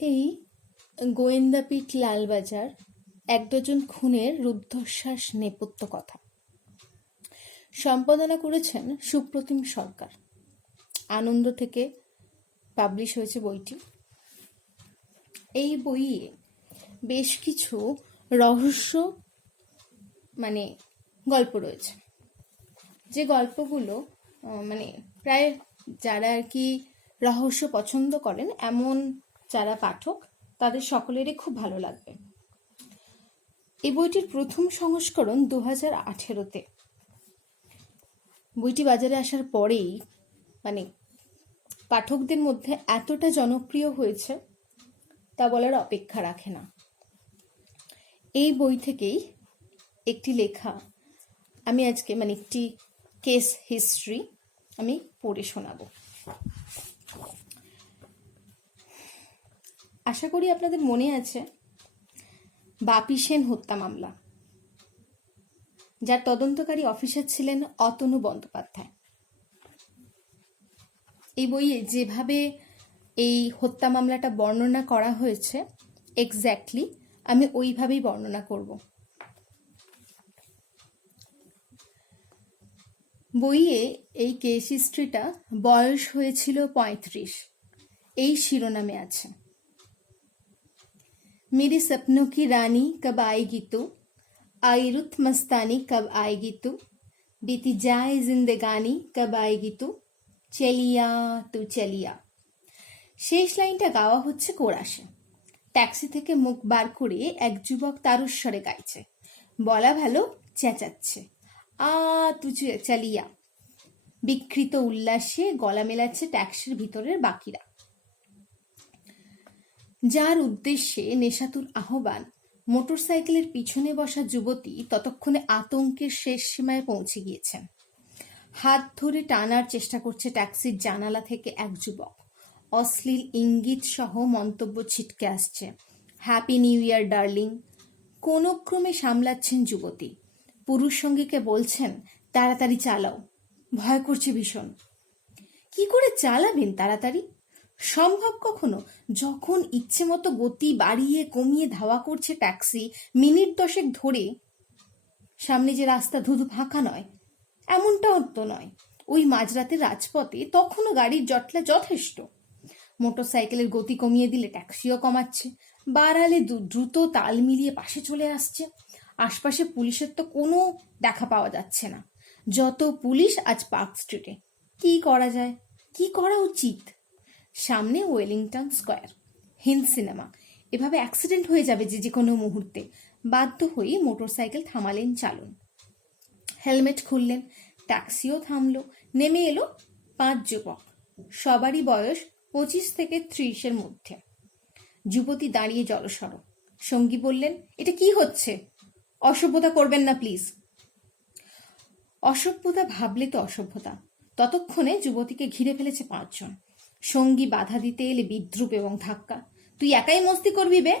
এই গোয়েন্দাপীঠ লালবাজার এক ডজন খুনের রুদ্ধশ্বাস নেপথ্য কথা সম্পাদনা করেছেন সুপ্রতিম সরকার। আনন্দ থেকে পাবলিশ হয়েছে বইটি। এই বইয়ে বেশ কিছু রহস্য গল্প রয়েছে, যে গল্পগুলো প্রায় যারা আর কি রহস্য পছন্দ করেন এমন যারা পাঠক তাদের সকলেরই খুব ভালো লাগবে। এই বইটির প্রথম সংস্করণ 2018-তে। বইটি বাজারে আসার পরেই পাঠকদের মধ্যে এতটা জনপ্রিয় হয়েছে তা বলার অপেক্ষা রাখে না। এই বই থেকেই একটি লেখা আমি আজকে একটি কেস হিস্ট্রি আমি পড়ে শোনাবো। আশা করি আপনাদের মনে আছে বাপি সেন হত্যা মামলা, যার তদন্তকারী অফিসার ছিলেন অতনু বন্দ্যোপাধ্যায়। এই বইয়ে যেভাবে এই হত্যা মামলাটা বর্ণনা করা হয়েছে এক্স্যাক্টলি আমি ওইভাবেই বর্ণনা করব। বইয়ে এই কেস হিস্ট্রিটা বয়স হয়েছিল 35 এই শিরোনামে আছে। मेरे सपनों की रानी कब आएगी तू, आई रुत मस्तानी कब आएगी तू, बीती जाए जिंदगानी कब आएगी तू, चलिया तू चलिया। শেষ লাইনটা গাওয়া হচ্ছে কোরাসে। ট্যাক্সি থেকে মুখ বার করে এক যুবক তারস্বরে গাইছে, বলা ভালো চেঁচাচ্ছে, আ তু চলিয়া। বিকৃত উল্লাসে গলা মেলাচ্ছে ট্যাক্সির ভিতরের বাকিরা। যার উদ্দেশ্যে নেশাতুর আহ্বান, মোটরসাইকেলের পিছনে বসা যুবতী ততক্ষণে আতঙ্কের শেষ সীমায় পৌঁছে গিয়েছেন। হাত ধরে টানার চেষ্টা করছে ট্যাক্সির জানালা থেকে এক যুবক। অশ্লীল ইঙ্গিত সহ মন্তব্য ছিটকে আসছে, হ্যাপি নিউ ইয়ার ডার্লিং। কোন ক্রমে সামলাচ্ছেন যুবতী। পুরুষ সঙ্গীকে বলছেন, তাড়াতাড়ি চালাও, ভয় করছে ভীষণ। কি করে চালাবেন তাড়াতাড়ি? সম্ভব কখনো? যখন ইচ্ছে মতো গতি বাড়িয়ে কমিয়ে ধাওয়া করছে ট্যাক্সি মিনিট 10 ধরে, সামনে যে রাস্তা ধুধু ফাঁকা নয় এমনটাও তো নয়, ওই মাঝরাতের রাজপথে তখনও গাড়ির জটলা যথেষ্ট। মোটরসাইকেলের গতি কমিয়ে দিলে ট্যাক্সিও কমাচ্ছে, বাড়ালে দ্রুত তাল মিলিয়ে পাশে চলে আসছে। আশপাশে পুলিশের তো কোনো দেখা পাওয়া যাচ্ছে না। যত পুলিশ আজ পার্ক স্ট্রিটে। কি করা যায়, কি করা উচিত? সামনে ওয়েলিংটন স্কোয়ার, হিন্দ সিনেমা। এভাবে অ্যাক্সিডেন্ট হয়ে যাবে যে কোনো মুহূর্তে। বাধ্য হয়ে মোটরসাইকেল থামালেন চালক। হেলমেট খুললেন, ট্যাক্সিও থামলো। নেমে এলো 5 যুবক, সবারই বয়স 25 থেকে 30-এর মধ্যে। যুবতী দাঁড়িয়ে জড়সড়। সঙ্গী বললেন, এটা কি হচ্ছে? অসভ্যতা করবেন না প্লিজ। অসভ্যতা ভাবলে তো অসভ্যতা। ততক্ষণে যুবতীকে ঘিরে ফেলেছে 5 জন। সঙ্গী বাধা দিতে এলে বিদ্রুপ এবং ধাক্কা। তুই একাই মস্তি করবি বে?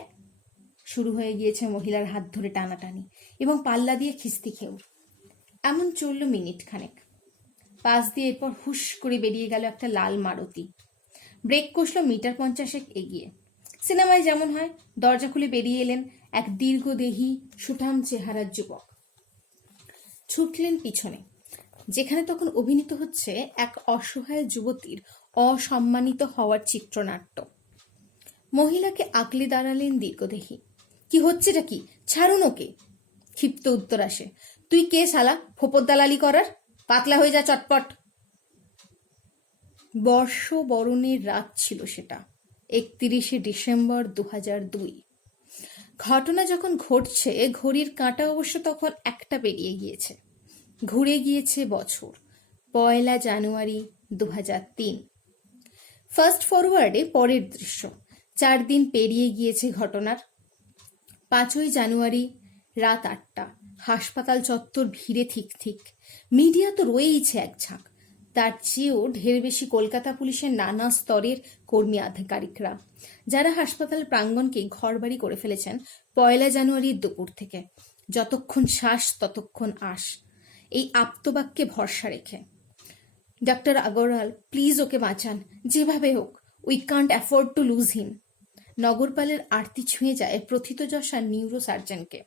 শুরু হয়ে গিয়েছে মহিলার হাত ধরে টানাটানি এবং পাল্লা দিয়ে খিস্তি খেউ। এমন চলল মিনিট খানেক। পাশ দিয়ে এরপর হুশ করে বেরিয়ে গেল একটা লাল মারুতি। ব্রেক কষল মিটার 50 এগিয়ে। সিনেমায় যেমন হয়, দরজা খুলে বেরিয়ে এলেন এক দীর্ঘদেহী সুঠাম চেহারার যুবক। ছুটলেন পিছনে, যেখানে তখন অভিনীত হচ্ছে এক অসহায় যুবতীর অসম্মানিত হওয়ার চিত্রনাট্য। মহিলাকে আগলে দাঁড়ালেন দীর্ঘদেহী। কি হচ্ছেটা কি? ছাড়ুন ওকে। ক্ষিপ্ত উত্তর আসে, তুই কে শালা ফোপর দালালি করার? পাতলা হয়ে যা চটপট। বর্ষবরণের রাত ছিল সেটা, 31শে ডিসেম্বর 2002। ঘটনা যখন ঘটছে ঘড়ির কাঁটা অবশ্য তখন 1টা পেরিয়ে গিয়েছে। ঘুরে গিয়েছে বছর, 1 জানুয়ারি 2003। ফাস্ট ফরওয়ার্ডে পরের দৃশ্য। 4 দিন পেরিয়ে গিয়েছে ঘটনার। 5ই জানুয়ারি রাত 8টা। হাসপাতাল চত্বর ভিড়ে ঠিক। মিডিয়া তো রয়েইছে এক ঝাঁক। তার চেয়েও ঢের বেশি কলকাতা পুলিশের নানা স্তরের কর্মী আধিকারিকরা, যারা হাসপাতাল প্রাঙ্গণকে ঘরবাড়ি করে ফেলেছেন 1 জানুয়ারির দুপুর থেকে। যতক্ষণ শ্বাস ততক্ষণ আশ, এই আপ্তবাক্যে ভরসা রেখে। ডক্টর আগরওয়াল, প্লিজ ওকে বাঁচান, যেভাবে হোক। We can't afford to lose him. নগরপালের আরতি ছুঁয়ে যায় প্রথিতযশা নিউরোসার্জনকে।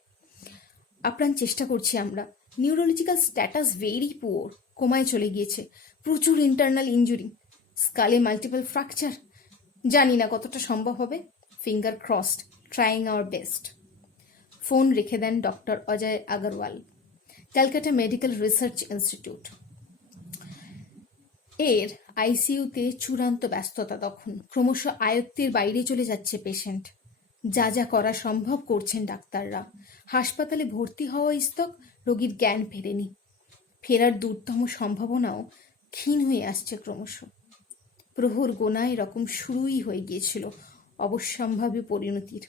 আপ্রাণ চেষ্টা করছি আমরা। নিউরোলজিক্যাল স্ট্যাটাস ভেরি পুয়ার, কোমায় চলে গিয়েছে, প্রচুর ইন্টারনাল ইঞ্জুরি, স্কালে মাল্টিপল ফ্র্যাকচার। জানি না কতটা সম্ভব হবে। Finger crossed, trying our best. Phone রেখে দেন doctor Ajay Agarwal, Calcutta medical research institute. এর আইসিইউতে চূড়ান্ত ব্যস্ততা তখন। ক্রমশ আয়ত্তের বাইরে চলে যাচ্ছে পেশেন্ট। যা যা করা সম্ভব করছেন ডাক্তাররা। হাসপাতালে ভর্তি হওয়া স্তক, রোগীর জ্ঞান ফেরেনি। ফেরার দূরতম সম্ভাবনাও ক্ষীণ হয়ে আসছে ক্রমশ। প্রহর গোনা এরকম শুরুই হয়ে গিয়েছিল অবশ্যম্ভাবী পরিণতির।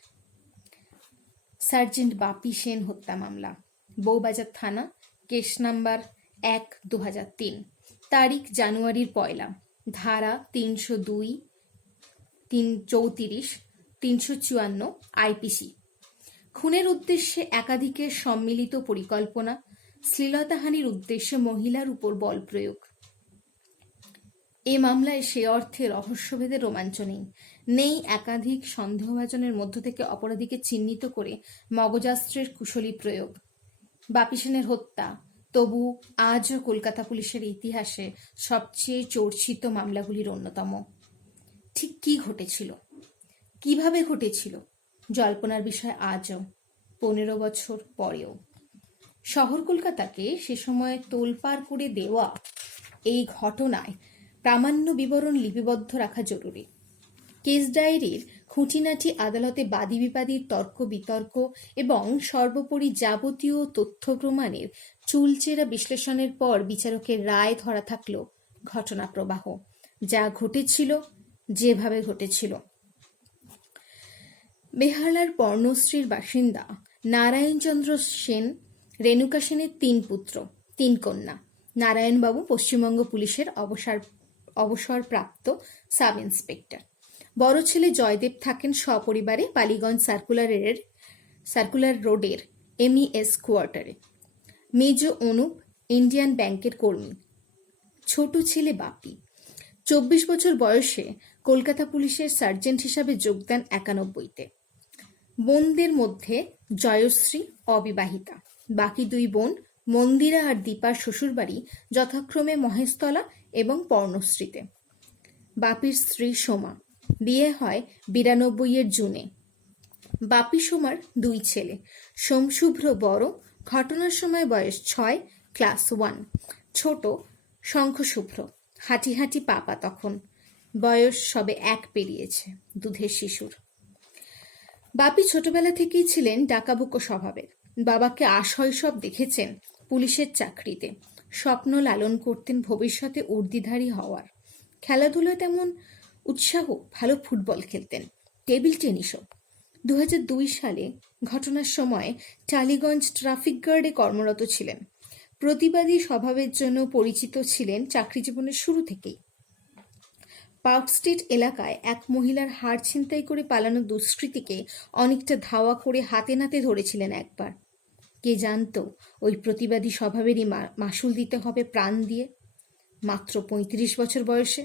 সার্জেন্ট বাপি সেন হত্যা মামলা, বউবাজার থানা, কেস নাম্বার 1/2003, তারিখ জানুয়ারির 1, ধারা 302, 334, 354 আইপিসি। খুনের উদ্দেশ্যে একাধিকের সম্মিলিত পরিকল্পনা, শ্লীলতাহানির উদ্দেশ্যে মহিলার উপর বল প্রয়োগ। এ মামলায় সে অর্থে রহস্যভেদের রোমাঞ্চ নেই। নেই একাধিক সন্দেহভাজনের মধ্য থেকে অপরাধীকে চিহ্নিত করে মগজাস্ত্রের কুশলী প্রয়োগ। বাপি সেনের হত্যা তবু আজও কলকাতা পুলিশের ইতিহাসে সবচেয়ে চর্চিত মামলাগুলির অন্যতম। ঠিক কি ঘটেছিল, কিভাবে ঘটেছিল, জল্পনার বিষয় আজও, 15 বছর পরেও। শহর কলকাতাকে সে সময় তোলপাড় করে দেওয়া এই ঘটনায় প্রামাণ্য বিবরণ লিপিবদ্ধ রাখা জরুরি। কেস ডায়েরির খুঁটিনাটি আদালতে বাদী বিবাদীর তর্ক বিতর্ক এবং সর্বোপরি যাবতীয় তথ্য প্রমাণের চুলচেরা বিশ্লেষণের পর বিচারকের রায় ধরা থাকল ঘটনা প্রবাহ, যা ঘটেছিল, যেভাবে ঘটেছিল। বেহালার পর্ণশ্রীর বাসিন্দা নারায়ণচন্দ্র সেন, রেণুকা সেনের 3 পুত্র 3 কন্যা। নারায়ণবাবু পশ্চিমবঙ্গ পুলিশের অবসরপ্রাপ্ত সাব ইন্সপেক্টর। বড় ছেলে জয়দেব থাকেন সপরিবারে বালিগঞ্জ সার্কুলার রোডের MES কোয়ার্টারে। মেজ অনুপ ইন্ডিয়ান ব্যাংকের কর্মী। ছোট ছেলে বাপি 24 বছর বয়সে কলকাতা পুলিশের সার্জেন্ট হিসাবে যোগদান 91-তে। বোনদের মধ্যে জয়শ্রী অবিবাহিতা। বাকি 2 বোন মন্দিরা আর দীপার শ্বশুরবাড়ি যথাক্রমে মহেশতলা এবং পর্ণশ্রীতে। বাপির স্ত্রী সোমা, বিয়ে হয় 92-এর জুনে। বাপি সোমার 2 ছেলে, সোমশুভ্র বড়, ঘটনার সময় বয়স 6, ক্লাস 1। ছোট শঙ্খশুভ্র, হাঁটি হাঁটি পাপা তখন, বয়স সবে 1 পেরিয়েছে, দুধের শিশুর। বাপি ছোটবেলা থেকেই ছিলেন ডাকাবুকো স্বভাবের। বাবাকে আশৈশব দেখেছেন পুলিশের চাকরিতে। স্বপ্ন লালন করতেন ভবিষ্যতে উর্দিধারী হওয়ার। খেলাধুলা তেমন উৎসাহ, ভালো ফুটবল খেলতেন, টেবিল টেনিসও। 2002 সালে ঘটনার সময় টালিগঞ্জ ট্রাফিক গার্ডে কর্মরত ছিলেন। প্রতিবাদী স্বভাবের জন্য পরিচিত ছিলেন চাকরি জীবনের শুরু থেকেই। পার্ক স্ট্রিট এলাকায় এক মহিলার হাড় ছিনতাই করে পালানো দুষ্কৃতীকে অনেকটা ধাওয়া করে হাতে নাতে ধরেছিলেন একবার। কে জানত ওই প্রতিবাদী স্বভাবেরই মাসুল দিতে হবে প্রাণ দিয়ে, মাত্র 35 বছর বয়সে।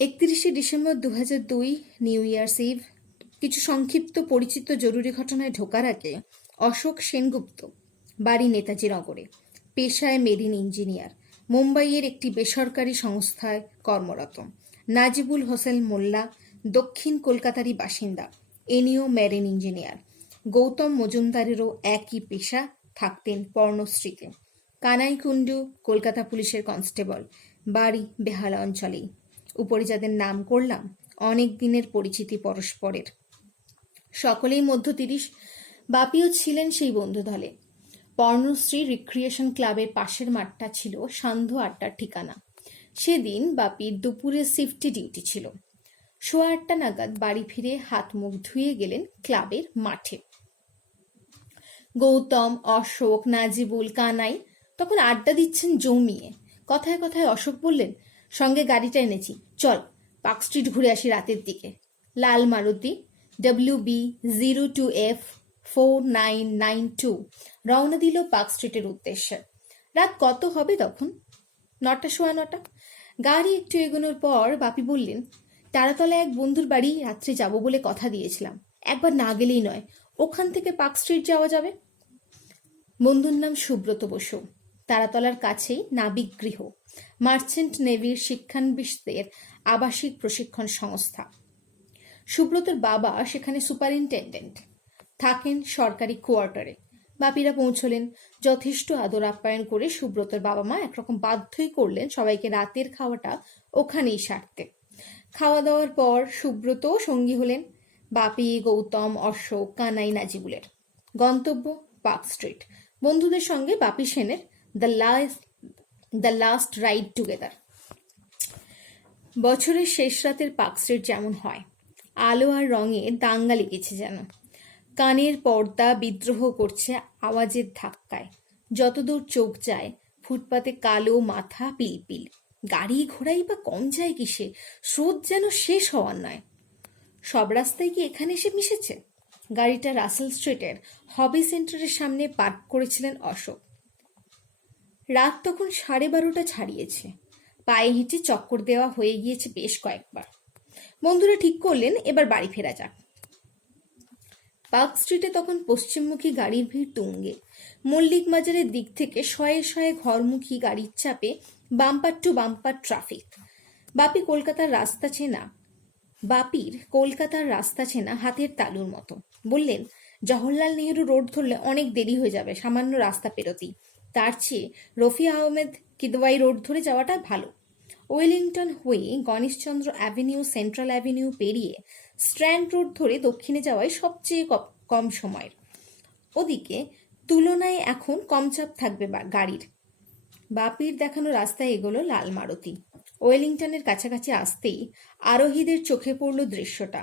31শে ডিসেম্বর 2002 নিউ ইয়ার্স ইভ। কিছু সংক্ষিপ্ত পরিচিত জরুরি ঘটনায় ঢোকার আগে অশোক সেনগুপ্ত, বাড়ি নেতাজি নগরে, পেশায় মেরিন ইঞ্জিনিয়ার, মুম্বাইয়ের একটি বেসরকারি সংস্থায় কর্মরত। নাজিবুল হোসেন মোল্লা, দক্ষিণ কলকাতারই বাসিন্দা, এনিও মেরিন ইঞ্জিনিয়ার। গৌতম মজুমদারেরও একই পেশা, থাকতেন পর্ণশ্রীতে। কানাই কুণ্ডু, কলকাতা পুলিশের কনস্টেবল, বাড়ি বেহালা অঞ্চলেই। উপরে যাদের নাম করলাম অনেক দিনের পরিচিতি পরস্পরের, সকলেই মধ্য 30। বাপিও ছিলেন সেই বন্ধুদলে। পর্ণশ্রী রিক্রিয়েশন ক্লাবের পাশের মাঠটা ছিল সান্ধ্য আড্ডার ঠিকানা। সেদিন বাপির দুপুরে শিফটে ডিউটি ছিল। 8:15 নাগাদ বাড়ি ফিরে হাত মুখ ধুয়ে গেলেন ক্লাবের মাঠে। গৌতম, অশোক, নাজিবুল, কানাই তখন আড্ডা দিচ্ছেন জমিয়ে। কথায় কথায় অশোক বললেন, সঙ্গে গাড়িটা এনেছি, চল পার্ক স্ট্রিট ঘুরে আসি রাতের দিকে। লাল মারুতি WB02F 4992 রওনা দিল পার্ক স্ট্রিটের উদ্দেশ্যে। রাত কত হবে তখন? 9:15। গাড়ি একটু এগোনোর পর বাপি বললেন, তারাতলায় এক বন্ধুর বাড়ি রাত্রে যাব বলে কথা দিয়েছিলাম, একবার না গেলেই নয়। ওখান থেকে পার্ক স্ট্রিট যাওয়া যাবে। বন্ধুর নাম সুব্রত বসু, তারাতলার কাছেই নাবিক গৃহ, মার্চেন্ট নেভির শিক্ষানবিশদের আবাসিক প্রশিক্ষণ সংস্থা। সুব্রতর বাবা সেখানে সুপারিনটেন্ডেন্ট, থাকেন সরকারি কোয়ার্টারে। বাপিরা পৌঁছলেন। যথেষ্ট আদর আপ্যায়ন করে সুব্রতর বাবা মা একরকম বাধ্যই করলেন সবাইকে রাতের খাওয়াটা ওখানেই সারতে। খাওয়া দাওয়ার পর সুব্রত সঙ্গী হলেন বাপি, গৌতম, অশোক, কানাই, নাজিবুলের। গন্তব্য পার্ক স্ট্রিট। বন্ধুদের সঙ্গে বাপি সেনের দ্য লাস্ট রাইড টুগেদার। বছরের শেষ রাতের পার্ক স্ট্রিট যেমন হয়, আলো আর রঙে দাঙ্গা লেগেছে যেন। কানের পর্দা বিদ্রোহ করছে আওয়াজের ধাক্কায়। যতদূর চোখ যায় ফুটপাতে কালো মাথা পিলপিল। গাড়ি ঘোড়াই বা কম যায় কিসে, স্রোত যেন শেষ হওয়ার নয়। সব রাস্তায় কি এখানে এসে মিশেছে? গাড়িটা রাসেল স্ট্রিটের হবি সেন্টারের সামনে পার্ক করেছিলেন অশোক। রাত তখন 12:30 ছাড়িয়েছে। পায়ে হেঁটে চক্কর দেওয়া হয়ে গিয়েছে বেশ কয়েকবার। বন্ধুরা ঠিক করলেন এবার বাড়ি ফেরা যাক। পার্ক স্ট্রিটে তখন পশ্চিমমুখী গাড়ির ভিড় তুঙ্গে। মল্লিক বাজারের দিক থেকে শয়ে শয়ে ঘরমুখী গাড়ির চাপে বাম্পার টু বাম্পার ট্রাফিক। বাপির কলকাতার রাস্তা চেনা হাতের তালুর মতো। বললেন, জওহরলাল নেহেরু রোড ধরলে অনেক দেরি হয়ে যাবে সামান্য রাস্তা পেরোতেই। তার চেয়ে রফি আহমেদ কিদওয়াই রোড ধরে যাওয়াটা ভালো। ওয়েলিংটন হয়ে গণেশচন্দ্র অ্যাভিনিউ, সেন্ট্রাল অ্যাভিনিউ পেরিয়ে স্ট্র্যান্ড রোড ধরে দক্ষিণে যাওয়াই সবচেয়ে কম সময়ের। ওদিকে তুলনায় এখন কম চাপ থাকবে গাড়ির। বাপির দেখানো রাস্তায় এগোলো লাল মারুতি। ওয়েলিংটনের কাছাকাছি আসতেই আরোহীদের চোখে পড়ল দৃশ্যটা,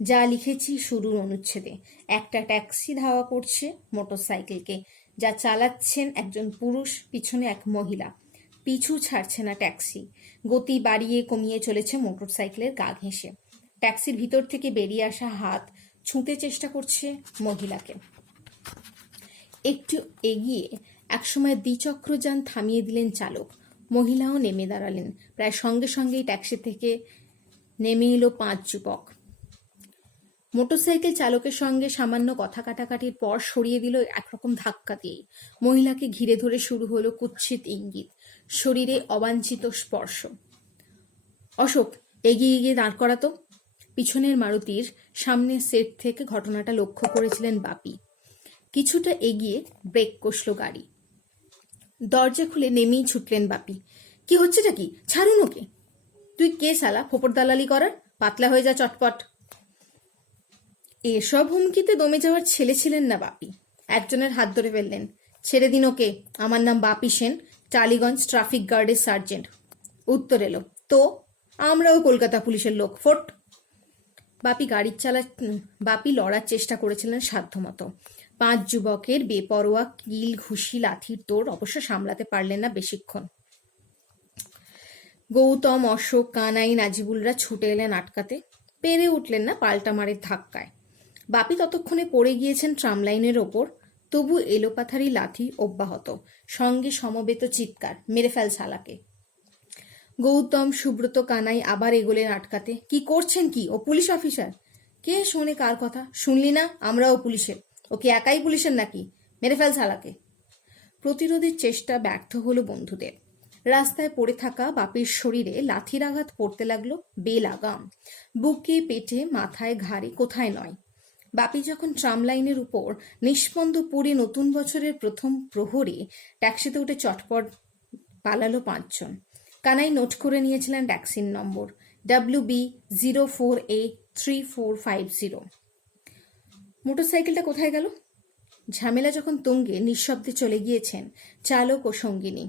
যা লিখেছি শুরুর অনুচ্ছেদে। একটা ট্যাক্সি ধাওয়া করছে মোটরসাইকেলকে, যা চালাচ্ছেন একজন পুরুষ, পিছনে এক মহিলা। পিছু ছাড়ছে না ট্যাক্সি, গতি বাড়িয়ে কমিয়ে চলেছে মোটরসাইকেলের গা ঘেঁষে। ট্যাক্সির ভিতর থেকে বেরিয়ে আসা হাত ছুঁতে চেষ্টা করছে মহিলাকে। একটু এগিয়ে একসময় দ্বিচক্রযান থামিয়ে দিলেন চালক। মহিলাও নেমে দাঁড়ালেন। প্রায় সঙ্গে সঙ্গেই ট্যাক্সি থেকে নেমে এলো 5 যুবক। মোটরসাইকেল চালকের সঙ্গে সামান্য কথা কাটাকাটির পর সরিয়ে দিল একরকম ধাক্কা দিয়েই। মহিলাকে ঘিরে ধরে শুরু হলো কুৎসিত ইঙ্গিত, শরীরে অবাঞ্ছিত স্পর্শ। অশোক, এগিয়ে গিয়ে দাঁড় করাতো। পিছনের মারুতির সামনের সেট থেকে ঘটনাটা লক্ষ্য করেছিলেন বাপি। কিছুটা এগিয়ে ব্রেক কষল গাড়ি। দরজা খুলে নেমেই ছুটলেন বাপি। কি হচ্ছেটা কি? ছাড়ুন ওকে। তুই কে শালা, ফোপর দালালি করার? পাতলা হয়ে যা চটপট। এসব হুমকিতে দমে যাওয়ার ছেলে ছিলেন না বাপি। একজনের হাত ধরে ফেললেন। ছেড়ে দিন ওকে, আমার নাম বাপি সেন, টালিগঞ্জ ট্রাফিক গার্ডের সার্জেন্ট। উত্তর এলো, তো আমরাও কলকাতা পুলিশের লোক, ফোট। বাপি লড়ার চেষ্টা করেছিলেন সাধ্যমতো। 5 যুবকের বেপরোয়া কিল ঘুষি লাঠির তোড় অবশ্য সামলাতে পারলেন না বেশিক্ষণ। গৌতম, অশোক, কানাই, নাজিবুলরা ছুটে এলেন আটকাতে। পেরে উঠলেন না পাল্টা মারের ধাক্কায়। বাপি ততক্ষণে পড়ে গিয়েছেন ট্রাম লাইনের ওপর। তবু এলোপাথারি লাঠি অব্যাহত, সঙ্গে সমবেত চিৎকার, মেরে ফেল শালাকে। গৌতম, সুব্রত, কানাই আবার এগোলেন আটকাতে। কি করছেন কি? ও পুলিশ অফিসার। কে শোনে কার কথা? শুনলি না? আমরাও পুলিশের। ওকে একাই পুলিশের নাকি? মেরে ফেল শালাকে। প্রতিরোধের চেষ্টা ব্যর্থ হলো বন্ধুদের। রাস্তায় পড়ে থাকা বাপির শরীরে লাঠির আঘাত পড়তে লাগলো বেলাগাম। বুকে, পেটে, মাথায়, ঘাড়ে, কোথায় নয়। বাপি যখন ট্রাম লাইনের উপর নিষ্পন্দ পড়ে নতুন বছরের প্রথম প্রহরে ট্যাক্সিতে উঠে চটপট পালালো 5 জন। কানাই নোট করে নিয়েছিলেন ট্যাক্সির নম্বর, WB04A3450। মোটরসাইকেলটা কোথায় গেল? ঝামেলা যখন তুঙ্গে নিঃশব্দে চলে গিয়েছেন চালক ও সঙ্গিনী।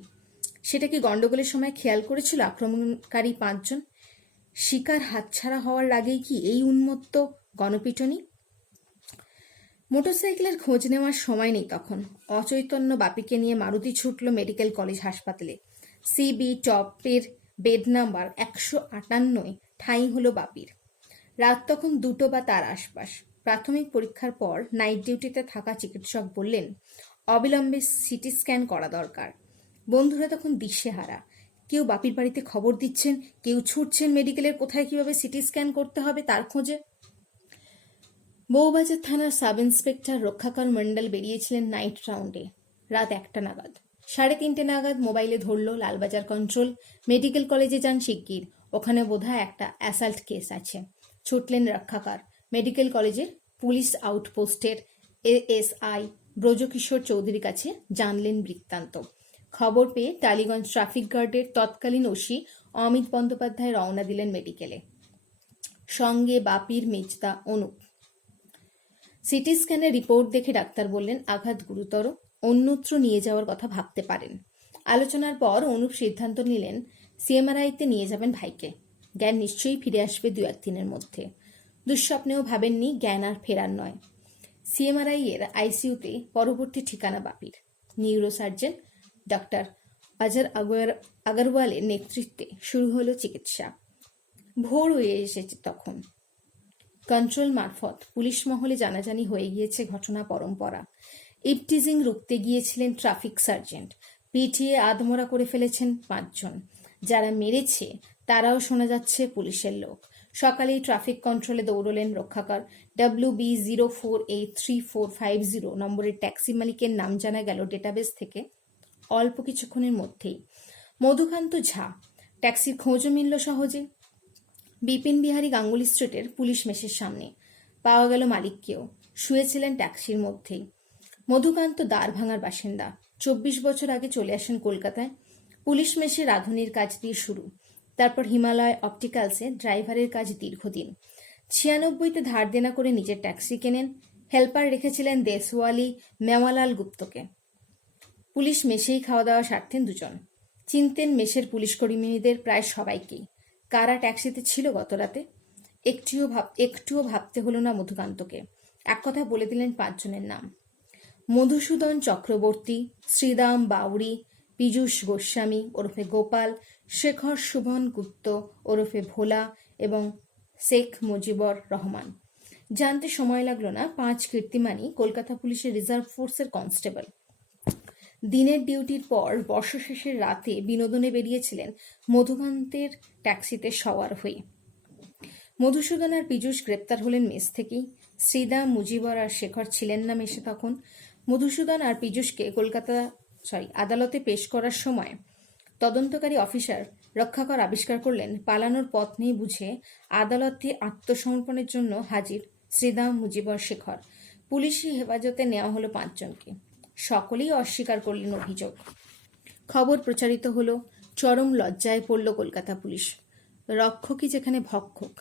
সেটা কি গন্ডগোলের সময় খেয়াল করেছিল আক্রমণকারী 5 জন? শিকার হাতছাড়া হওয়ার আগেই কি এই উন্মত্ত গণপিটনি? মোটরসাইকেলের খোঁজ নেওয়ার সময় নেই তখন। অচৈতন্য বাপিকে নিয়ে মারুতি ছুটল মেডিকেল কলেজ হাসপাতালে। সিবি টপের বেড নাম্বার 158 ঠাঁই হলো বাপির। রাত তখন 2টো বা তার আশপাশ। প্রাথমিক পরীক্ষার পর নাইট ডিউটিতে থাকা চিকিৎসক বললেন অবিলম্বে সিটি স্ক্যান করা দরকার। বন্ধুরা তখন দিশেহারা। কেউ বাপির বাড়িতে খবর দিচ্ছেন, কেউ ছুটছেন মেডিকেলের কোথায় কিভাবে সিটি স্ক্যান করতে হবে তার খোঁজে। বউবাজার থানার সাব ইন্সপেক্টর রক্ষাকর মণ্ডল বেরিয়েছিলেন নাইট রাউন্ডে রাত 1টা নাগাদ। 3:30 নাগাদ মোবাইলে ধরল লালবাজার কন্ট্রোল, মেডিকেল কলেজে যান শিগগির, ওখানে বোধহয় একটা অ্যাসাল্ট কেস আছে। ছুটলেন রক্ষাকর মেডিকেল কলেজের পুলিশ আউটপোস্টের এএসআই ব্রজকিশোর চৌধুরীর কাছে, জানলেন বৃত্তান্ত। খবর পেয়ে টালিগঞ্জ ট্রাফিক গার্ডের তৎকালীন ওসি অমিত বন্দ্যোপাধ্যায় রওনা দিলেন মেডিকেলে, সঙ্গে বাপির মেজদা অনুপ। সিটি স্ক্যানের রিপোর্ট দেখে ডাক্তার বললেন আঘাত গুরুতর, অন্যত্র নিয়ে যাওয়ার কথা ভাবতে পারেন। আলোচনার পর অনুপ সিদ্ধান্ত নিলেন সিএমআরআইতে নিয়ে যাবেন ভাইকে, জ্ঞান নিশ্চয়ই ফিরে আসবে 2-1 দিনের মধ্যে। দুঃস্বপ্নেও ভাবেননি জ্ঞান আর ফেরার নয়। সিএমআরআই এর আইসিইউতে পরবর্তী ঠিকানা বাপির। নিউরোসার্জন ডক্টর অজর আগরওয়ালের নেতৃত্বে শুরু হলো চিকিৎসা। ভোর হয়ে এসেছে তখন। কন্ট্রোল মারফত পুলিশ মহলে জানাজানি হয়ে গিয়েছে ঘটনা পরম্পরা। ইপটিজিং রুখতে গিয়েছিলেন ট্রাফিক সার্জেন্ট, পিটিয়ে আধমরা করে ফেলেছেন 5 জন। যারা মেরেছে তারাও শোনা যাচ্ছে পুলিশের লোক। সকালেই ট্রাফিক কন্ট্রোলে দৌড়লেন রক্ষাকর। WB048340 নম্বরের ট্যাক্সি মালিকের নাম জানা গেল ডেটাবেস থেকে অল্প কিছুক্ষণের মধ্যেই। মধুকান্ত ঝা। ট্যাক্সির খোঁজও মিলল সহজে। বিপিন বিহারী গাঙ্গুলি স্ট্রিটের পুলিশ মেসের সামনে। পাওয়া গেল মালিককেও, শুয়েছিলেন ট্যাক্সির মধ্যেই। মধুকান্ত দ্বারভাঙার বাসিন্দা, 24 বছর আগে চলে আসেন কলকাতায়। পুলিশ মেসে রাঁধুনির কাজ দিয়ে শুরু, তারপর হিমালয় অপটিক্যালসে ড্রাইভারের কাজ দীর্ঘদিন। 96তে ধার দেনা করে নিজের ট্যাক্সি কেনেন। হেল্পার রেখেছিলেন দেশওয়ালি মেওয়ালাল গুপ্তকে। পুলিশ মেসেই খাওয়া দাওয়া সারতেন 2 জন। চিনতেন মেসের পুলিশ কর্মীদের প্রায় সবাইকেই। কারা ট্যাক্সিতে ছিল গত রাতে একটুও ভাবতে হলো না মধুকান্তকে। এক কথা বলে দিলেন 5 জনের নাম: মধুসূদন চক্রবর্তী, শ্রীদাম বাউরি, পীযূষ গোস্বামী ওরফে গোপাল, শেখর শুভন গুপ্ত ওরফে ভোলা এবং শেখ মুজিবর রহমান। জানতে সময় লাগলো না, 5 কীর্তিমানী কলকাতা পুলিশের রিজার্ভ ফোর্সের কনস্টেবল। দিনের ডিউটির পর বর্ষশেষের রাতে বিনোদনে বেরিয়েছিলেন মধুকান্তের ট্যাক্সিতে সওয়ার হয়ে। মধুসূদন আর পীযূষ গ্রেপ্তার হলেন মেস থেকেই। শ্রীদাম, মুজিবর আর শেখর ছিলেন না মেসে তখন। মধুসূদন আর পীযূষকে আদালতে পেশ করার সময় তদন্তকারী অফিসার রক্ষাকর আবিষ্কার করলেন পালানোর পথ নেই বুঝে আদালতে আত্মসমর্পণের জন্য হাজির শ্রীদাম, মুজিবর, শেখর। পুলিশি হেফাজতে নেওয়া হলো 5 জনকে। সকলেই অস্বীকার করলেন অভিযোগ। খবর প্রচারিত হলো। চরম লজ্জায় পড়ল কলকাতা পুলিশ। রক্ষকই যেখানে ভক্ষক।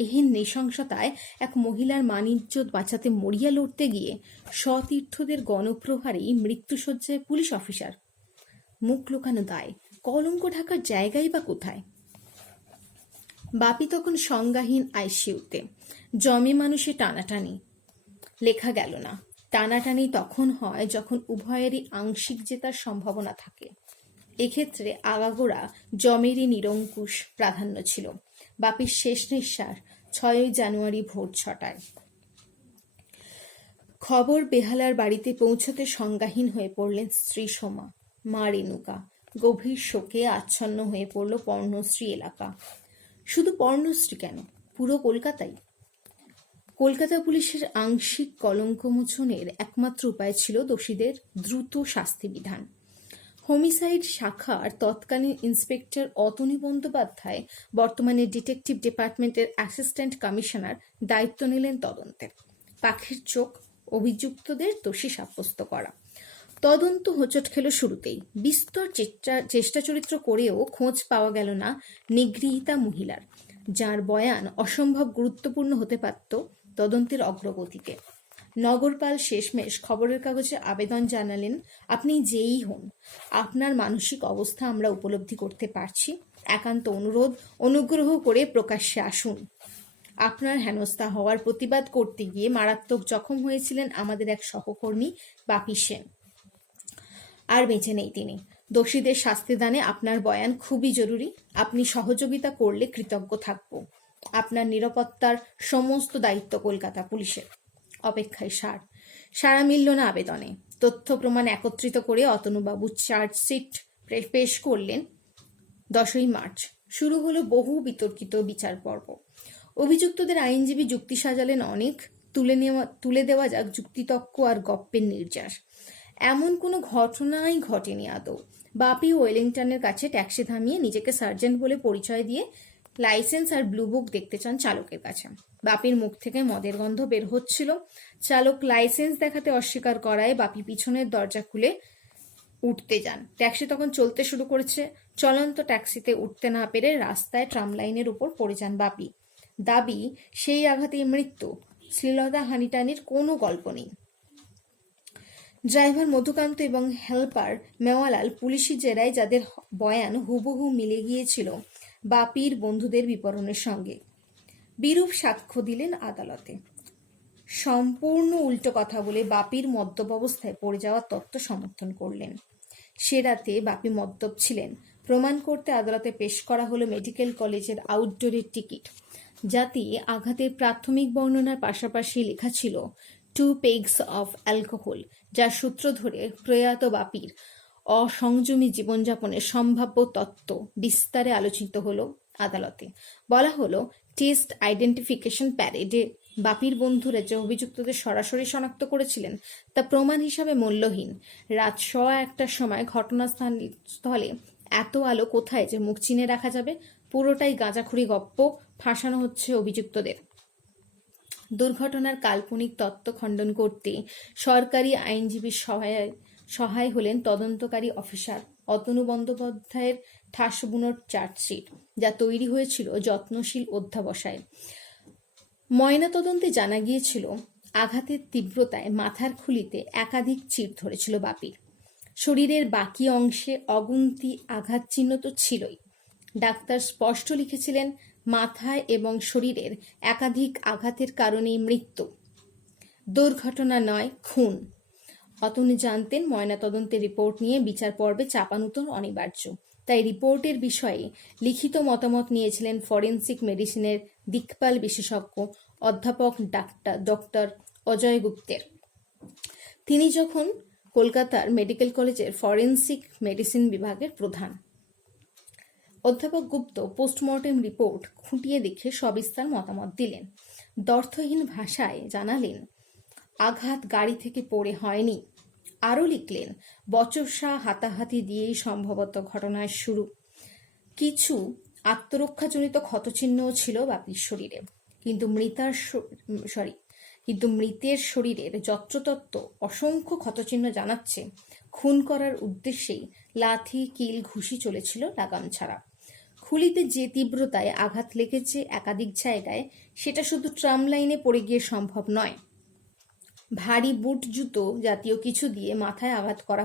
এহেন নৃশংসতায় এক মহিলার মান-ইজ্জত বাঁচাতে মরিয়া লড়তে গিয়ে সতীর্থদের গণপ্রহারেই মৃত্যুশয্যায় পুলিশ অফিসার। মুখ লুকানো দায়, কলঙ্ক ঢাকার জায়গাই বা কোথায়? বাপি তখন সংজ্ঞাহীন আইসিইউতে। জমে মানুষে টানাটানি। লেখা গেল না। টানাটানি তখন হয় যখন উভয়েরই আংশিক জেতার সম্ভাবনা থাকে। এক্ষেত্রে আগাগোড়া জমেরই নিরঙ্কুশ প্রাধান্য ছিল। বাপির শেষ নিঃশ্বাস 6 জানুয়ারি ভোর 6টায়। খবর বেহালার বাড়িতে পৌঁছতে সংজ্ঞাহীন হয়ে পড়লেন স্ত্রী সোমা, মা রেণুকা। গভীর শোকে আচ্ছন্ন হয়ে পড়ল পর্ণশ্রী এলাকা। শুধু পর্ণশ্রী কেন, পুরো কলকাতাই। কলকাতা পুলিশের আংশিক কলঙ্কমোচনের একমাত্র উপায় ছিল দোষীদের দ্রুত শাস্তি বিধান। হোমিসাইড শাখার তৎকালীন ইন্সপেক্টর অতনী বন্দ্যোপাধ্যায়, বর্তমানে ডিটেকটিভ ডিপার্টমেন্টের অ্যাসিস্ট্যান্ট কমিশনার, দায়িত্ব নিলেন তদন্তের। পাখির চোখ, অভিযুক্তদের দোষী সাব্যস্ত করা। তদন্ত হোঁচট খেল শুরুতেই। বিস্তর চেষ্টা চরিত্র করেও খোঁজ পাওয়া গেল না নিগৃহীতা মহিলার, যার বয়ান অসম্ভব গুরুত্বপূর্ণ হতে পারত তদন্তের অগ্রগতিতে। নগরপাল শেষমেশ খবরের কাগজে আবেদন জানালেন, আপনি যেই হন, আপনার মানসিক অবস্থা আমরা উপলব্ধি করতে পারছি। একান্ত অনুরোধ, অনুগ্রহ করে প্রকাশ্যে আসুন। আপনার হেনস্থা হওয়ার প্রতিবাদ করতে গিয়ে মারাত্মক জখম হয়েছিলেন আমাদের এক সহকর্মী বাপি সেন। আর বেঁচে নেই তিনি। দোষীদের শাস্তিদানে আপনার বয়ান খুবই জরুরি। আপনি সহযোগিতা করলে কৃতজ্ঞ থাকব। আপনার নিরাপত্তার সমস্ত দায়িত্ব কলকাতা পুলিশের। অপেক্ষায় সাড়া মিলল না আবেদনে। তথ্য প্রমাণ একত্রিত করে অতনুবাবু চার্জশিট পেশ করলেন। 10ই মার্চ শুরু হলো বহু বিতর্কিত বিচার পর্ব। অভিযুক্তদের আইনজীবী যুক্তি সাজালেন অনেক, তুলে দেওয়া যাক যুক্তিতক্ক আর গপ্পের নির্যাস। এমন কোনো ঘটনাই ঘটেনি আদৌ। বাপি ওয়েলিংটনের কাছে ট্যাক্সি থামিয়ে নিজেকে সার্জেন্ট বলে পরিচয় দিয়ে লাইসেন্স আর ব্লু বুক দেখতে চান চালকের কাছে। বাপির মুখ থেকে মদের গন্ধ বের হচ্ছিল। চালক লাইসেন্স দেখাতে অস্বীকার করায় বাপি পিছনের দরজা খুলে উঠতে যান। ট্যাক্সি তখন চলতে শুরু করেছে। চলন্ত ট্যাক্সিতে উঠতে না পেরে রাস্তায় ট্রাম লাইনের উপর পড়ে যান বাপি। দাবি, সেই আঘাতেই মৃত্যু, শ্লীলতা হানিটানির কোনো গল্প নেই। ড্রাইভার মধুকান্ত এবং হেল্পার মেওয়ালাল পুলিশি জেরায় যাদের বয়ান হুবহু মিলে গিয়েছিল বাপির বন্ধুদের বিবরণের সঙ্গে, বিরূপ সাক্ষ্য দিলেন আদালতে। সম্পূর্ণ উল্টো কথা বলে বাপির মদ্যপ অবস্থায় পড়ে যাওয়ার তত্ত্ব সমর্থন করলেন। সে রাতে বাপি মদ্যপ ছিলেন প্রমাণ করতে আদালতে পেশ করা হলো মেডিকেল কলেজের আউটডোরের টিকিট, যাতে আঘাতের প্রাথমিক বর্ণনার পাশাপাশি লেখা ছিল 2 pegs of alcohol, যার সূত্র ধরে প্রয়াত বাপির অসংযমী জীবনযাপনের সম্ভাব্য তত্ত্ব বিস্তারে আলোচিত হলো আদালতে। বলা হলো, টেস্ট আইডেন্টিফিকেশন প্যারেডে বাপির বন্ধুরা যে অভিযুক্তদের সরাসরি শনাক্ত করেছিলেন তা প্রমাণ হিসাবে মূল্যহীন। রাত 1:15টার সময় ঘটনাস্থলে এত আলো কোথায় যে মুখ চিনে রাখা যাবে? পুরোটাই গাঁজাখুরি গপ্প, ফাঁসানো হচ্ছে অভিযুক্তদের। দুর্ঘটনার কাল্পনিক তত্ত্ব খণ্ডন করতে সরকারি আইনজীবীর সহায় হলেন তদন্তকারী অফিসার অতনু বন্দ্যোপাধ্যায়ের ঠাস বুনোর চার্জশিট, যা তৈরি হয়েছিল যত্নশীল অধ্যাবসায়। ময়নাতদন্তে জানা গিয়েছিল, আঘাতের তীব্রতায় মাথার খুলিতে একাধিক চির ধরেছিল বাপির। শরীরের বাকি অংশে অগুন্তি আঘাত চিহ্ন তো ছিলই। ডাক্তার স্পষ্ট লিখেছিলেন, মাথায় এবং শরীরের একাধিক আঘাতের কারণেই মৃত্যু, দুর্ঘটনা নয়, খুন। অতনু জানতেন ময়নাতদন্তের রিপোর্ট নিয়ে বিচার পর্বে চাপানুতর অনিবার্য, তাই রিপোর্টের বিষয়ে লিখিত মতামত নিয়েছিলেন ফরেন্সিক মেডিসিনের দিকপাল বিশেষজ্ঞ অধ্যাপক ডক্টর অজয় গুপ্তের। তিনি যখন কলকাতার মেডিকেল কলেজের ফরেন্সিক মেডিসিন বিভাগের প্রধান। অধ্যাপক গুপ্ত পোস্টমর্টেম রিপোর্ট খুঁটিয়ে দেখে সবিস্তার মতামত দিলেন। দ্ব্যর্থহীন ভাষায় জানালেন, আঘাত গাড়ি থেকে পড়ে হয়নি। আরও লিখলেন, বচসা হাতাহাতি দিয়েই সম্ভবত ঘটনার শুরু। কিছু আত্মরক্ষাজনিত ক্ষতচিহ্নও ছিল বাপির শরীরে, কিন্তু মৃতের শরীরের যত্রতত্ত্ব অসংখ্য ক্ষতচিহ্ন জানাচ্ছে খুন করার উদ্দেশ্যেই লাথি, কিল, ঘুষি চলেছিল লাগাম ছাড়া। খুলিতে যে তীব্রতায় আঘাত লেগেছে একাধিক জায়গায়, সেটা শুধু ট্রাম লাইনে পড়ে গিয়ে সম্ভব নয়। ভারী বুট জুতো জাতীয় কিছু দিয়ে মাথায় আঘাত করা